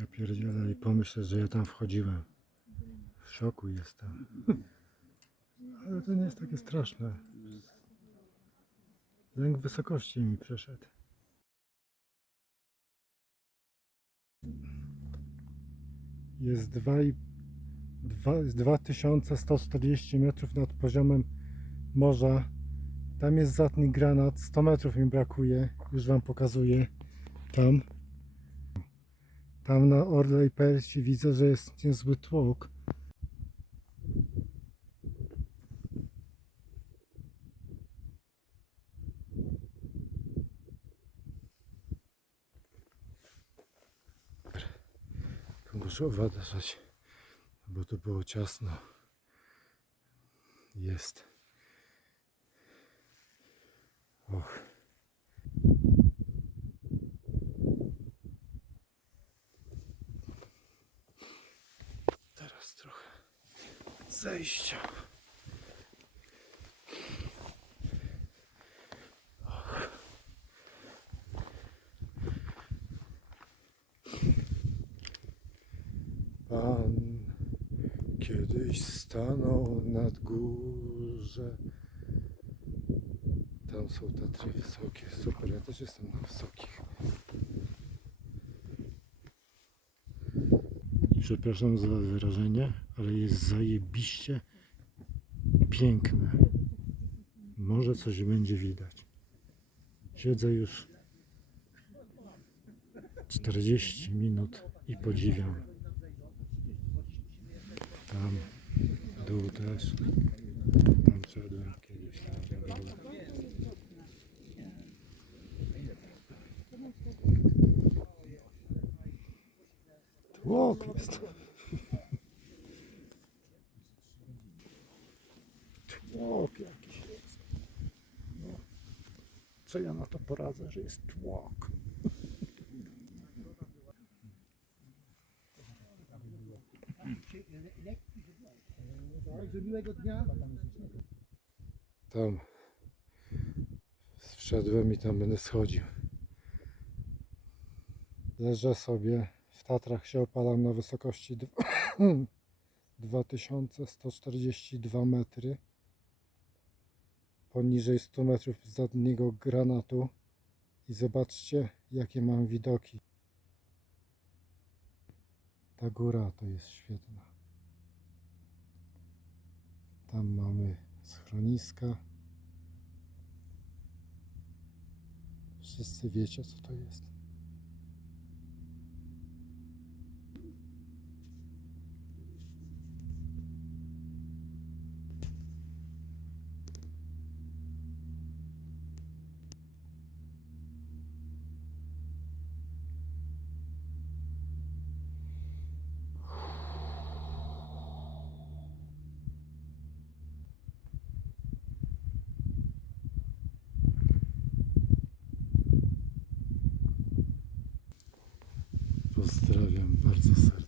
Ja pierdzielę i pomyślę, że ja tam wchodziłem. W szoku jestem. Ale to nie jest takie straszne. Lęk wysokości mi przeszedł. Jest 2 i- dwa- jest 2140 metrów nad poziomem morza. Tam jest zatni granat. 100 metrów mi brakuje. Już Wam pokazuję. Tam. Tam na Orlej Persi widzę, że jest niezły tłok. Tu muszę uważać, bo tu było ciasno. Jest. Och. Zejścia. Pan kiedyś stanął nad górze. Tam są Tatry wysokie. Super, ja też jestem na wysokich. Przepraszam za wyrażenie, ale jest zajebiście piękne. Może coś będzie widać. Siedzę już 40 minut i podziwiam. Tam dół też. Tam szedłem kiedyś. Tam Tłok jest. Tłok jakiś jest. No. Co ja na to poradzę, że jest tłok? miłego dnia. Tam wszedłem i tam będę schodził. Leżę sobie, Tatrach się opalam na wysokości dw- 2142 metry. Poniżej 100 metrów zadniego granatu. I zobaczcie, jakie mam widoki. Ta góra to jest świetna. Tam mamy schroniska. Wszyscy wiecie, co to jest. Pozdrawiam bardzo serdecznie.